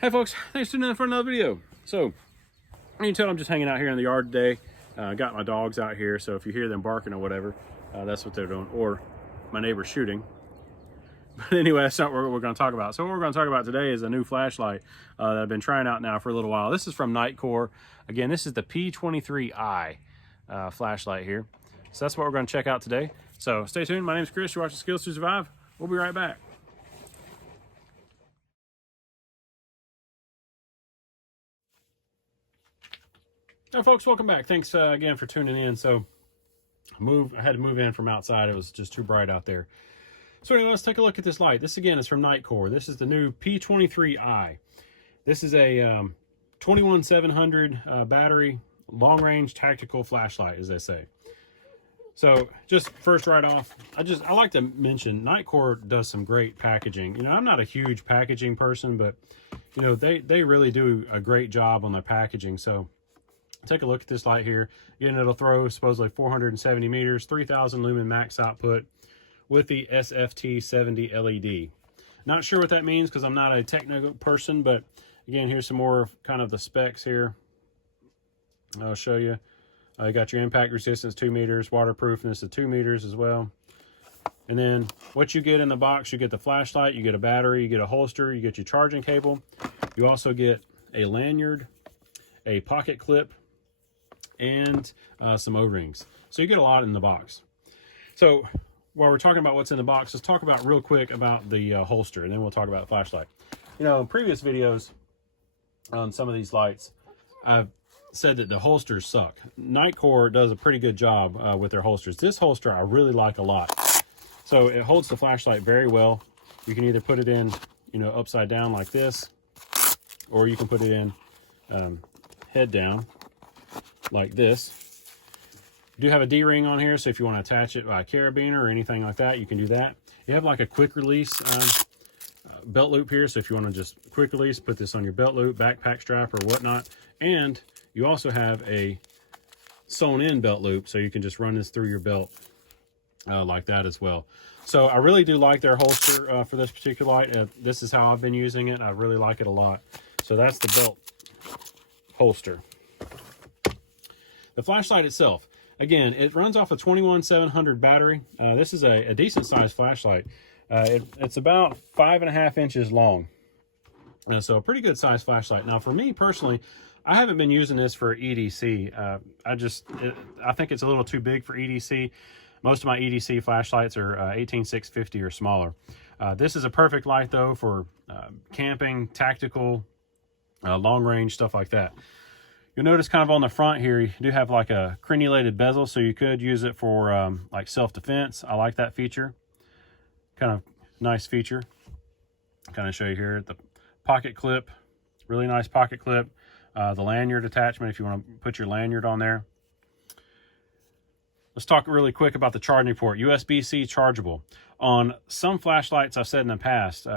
Hey folks, thanks for tuning in for another video. So, you can tell I'm just hanging out here in the yard today. Got my dogs out here, so if you hear them barking or whatever, that's what they're doing, or my neighbor's shooting. But anyway, that's not what we're going to talk about. So what we're going to talk about today is a new flashlight that I've been trying out now for a little while. This is from Nitecore. Again, this is the P23i flashlight here. So that's what we're going to check out today. So stay tuned. My name is Chris. You're watching Skills to Survive. We'll be right back. Now, folks, welcome back. Thanks again for tuning in. So I had to move in from outside. It was just too bright out there. So anyway, let's take a look at this light. This again is from Nitecore. This is the new P23i. This is a 21700 battery, long range tactical flashlight, as they say. So just first right off, I like to mention Nitecore does some great packaging. You know, I'm not a huge packaging person, but you know, they really do a great job on their packaging. So take a look at this light here. Again, it'll throw supposedly 470 meters, 3000 lumen max output with the SFT-70 LED. Not sure what that means because I'm not a technical person, but again, here's some more of kind of the specs here. I'll show you. You got your impact resistance 2 meters, waterproofness of 2 meters as well. And then what you get in the box, you get the flashlight, you get a battery, you get a holster, you get your charging cable. You also get a lanyard, a pocket clip, and some O-rings. So you get a lot in the box. So while we're talking about what's in the box, let's talk about real quick about the holster, and then we'll talk about the flashlight. You know, in previous videos on some of these lights, I've said that the holsters suck. Nitecore does a pretty good job with their holsters. This holster I really like a lot. So it holds the flashlight very well. You can either put it in, you know, upside down like this, or you can put it in head down like this. You do have a D-ring on here, so if you want to attach it by a carabiner or anything like that, you can do that. You have like a quick release belt loop here, so if you want to just quick release, put this on your belt loop, backpack strap, or whatnot. And you also have a sewn in belt loop, so you can just run this through your belt like that as well. So I really do like their holster for this particular light. This is how I've been using it. I really like it a lot. So that's the belt holster. The flashlight itself, again, it runs off a 21700 battery. This is a decent sized flashlight. It's about 5.5 inches long. So a pretty good sized flashlight. Now for me personally, I haven't been using this for EDC. I think it's a little too big for EDC. Most of my EDC flashlights are 18650 or smaller. This is a perfect light though for camping, tactical, long range, stuff like that. You'll notice kind of on the front here, you do have like a crenulated bezel, so you could use it for like self-defense. I like that feature. Kind of nice feature. Kind of show you here the pocket clip, really nice pocket clip. The lanyard attachment, if you want to put your lanyard on there. Let's talk really quick about the charging port. USB-C chargeable. On some flashlights I've said in the past,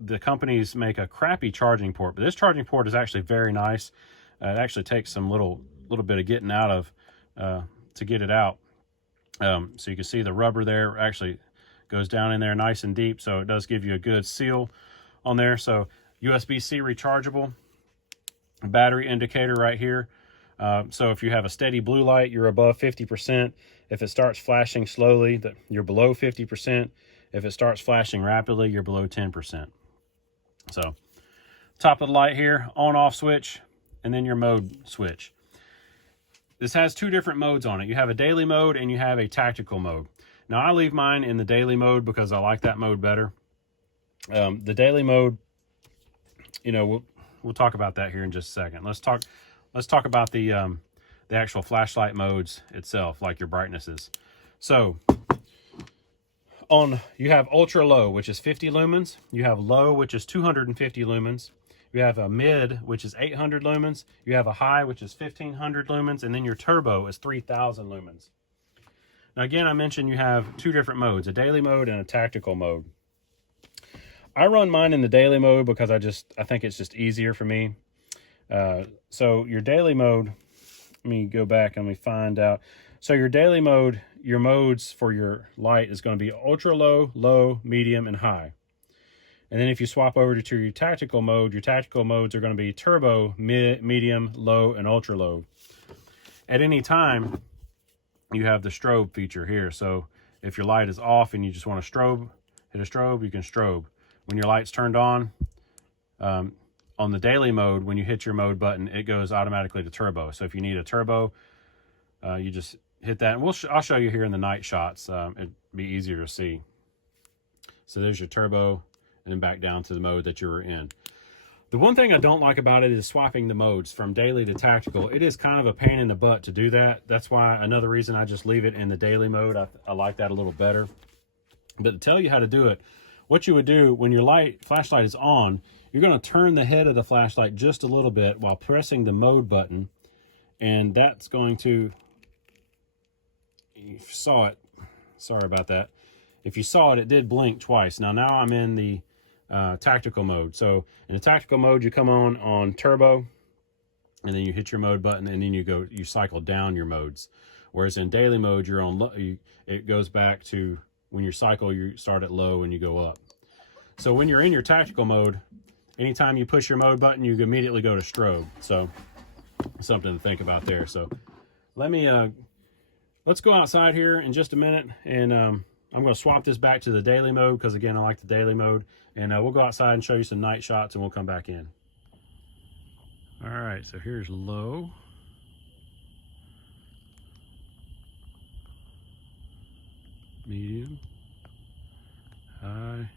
the companies make a crappy charging port, but this charging port is actually very nice. It actually takes some little bit of getting out of to get it out. So you can see the rubber there actually goes down in there nice and deep, so it does give you a good seal on there. So USB-C rechargeable. Battery indicator right here. So if you have a steady blue light, you're above 50%. If it starts flashing slowly, you're below 50%. If it starts flashing rapidly, you're below 10%. So top of the light here, on-off switch, and then your mode switch. This has two different modes on it. You have a daily mode and you have a tactical mode. Now I leave mine in the daily mode because I like that mode better. The daily mode, you know, we'll talk about that here in just a second. Let's talk about the actual flashlight modes itself, like your brightnesses. So you have ultra low, which is 50 lumens. You have low, which is 250 lumens. You have a mid, which is 800 lumens. You have a high, which is 1500 lumens. And then your turbo is 3000 lumens. Now, again, I mentioned you have two different modes, a daily mode and a tactical mode. I run mine in the daily mode because I think it's just easier for me. So your daily mode, let me go back and let me find out. So your daily mode, your modes for your light is going to be ultra low, low, medium, and high. And then if you swap over to your tactical mode, your tactical modes are going to be turbo, medium, low, and ultra low. At any time, you have the strobe feature here. So if your light is off and you just want to strobe, hit a strobe, you can strobe. When your light's turned on the daily mode, when you hit your mode button, it goes automatically to turbo. So if you need a turbo, you just hit that. And I'll show you here in the night shots. It'd be easier to see. So there's your turbo, and then back down to the mode that you were in. The one thing I don't like about it is swapping the modes from daily to tactical. It is kind of a pain in the butt to do that. That's why another reason I just leave it in the daily mode. I like that a little better. But to tell you how to do it, what you would do when your flashlight is on, you're going to turn the head of the flashlight just a little bit while pressing the mode button. And that's going to, you saw it, sorry about that. If you saw it, it did blink twice. Now I'm in the tactical mode. So in the tactical mode, you come on turbo, and then you hit your mode button, and then you cycle down your modes. Whereas in daily mode, you're on low. It goes back to when you cycle, you start at low and you go up. So when you're in your tactical mode, anytime you push your mode button, you immediately go to strobe. So something to think about there. So let's go outside here in just a minute, and I'm going to swap this back to the daily mode because, again, I like the daily mode. And we'll go outside and show you some night shots, and we'll come back in. All right, so here's low. Medium. High.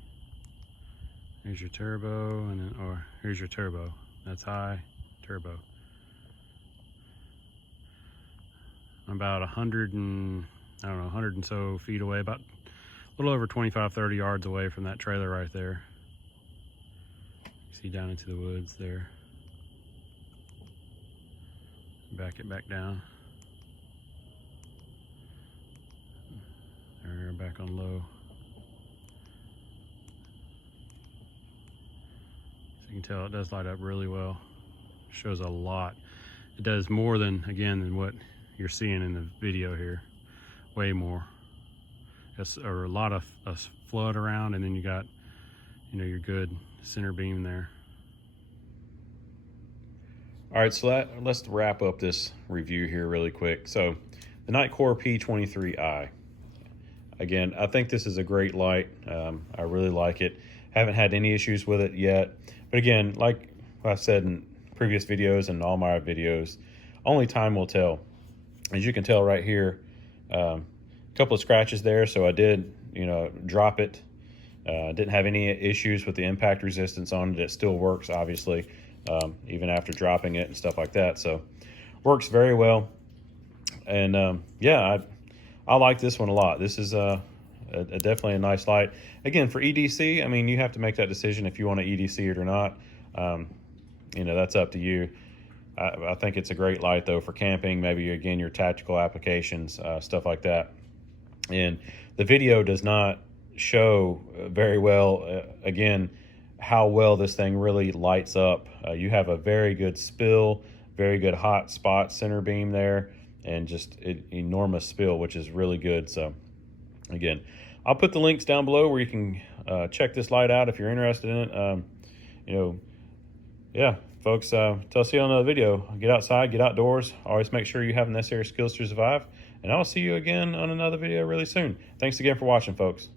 Here's your turbo, and then, or here's your turbo. That's high, turbo. I'm about 100 and so feet away, about a little over 25-30 yards away from that trailer right there. You see down into the woods there. Back it back down. There, back on low. So you can tell it does light up really well. Shows a lot. It does more than what you're seeing in the video here. Way more. Or a lot of flood around, and then you got, your good center beam there. All right, so let's wrap up this review here really quick. So the Nitecore P23i. Again, I think this is a great light. I really like it. Haven't had any issues with it yet. But again, like I've said in previous videos and all my videos, only time will tell. As you can tell right here, a couple of scratches there, so I did, drop it. Didn't have any issues with the impact resistance on it. It still works, obviously, even after dropping it and stuff like that. So works very well. And yeah, I like this one a lot. This is definitely a nice light. Again, for EDC, I mean, you have to make that decision if you want to EDC it or not. That's up to you. I think it's a great light, though, for camping, maybe, again, your tactical applications, stuff like that. And the video does not show very well, again, how well this thing really lights up. You have a very good spill, very good hot spot center beam there, and just enormous spill, which is really good. So, again, I'll put the links down below where you can check this light out if you're interested in it. Yeah, folks, till see you on another video. Get outside, get outdoors. Always make sure you have the necessary skills to survive. And I'll see you again on another video really soon. Thanks again for watching, folks.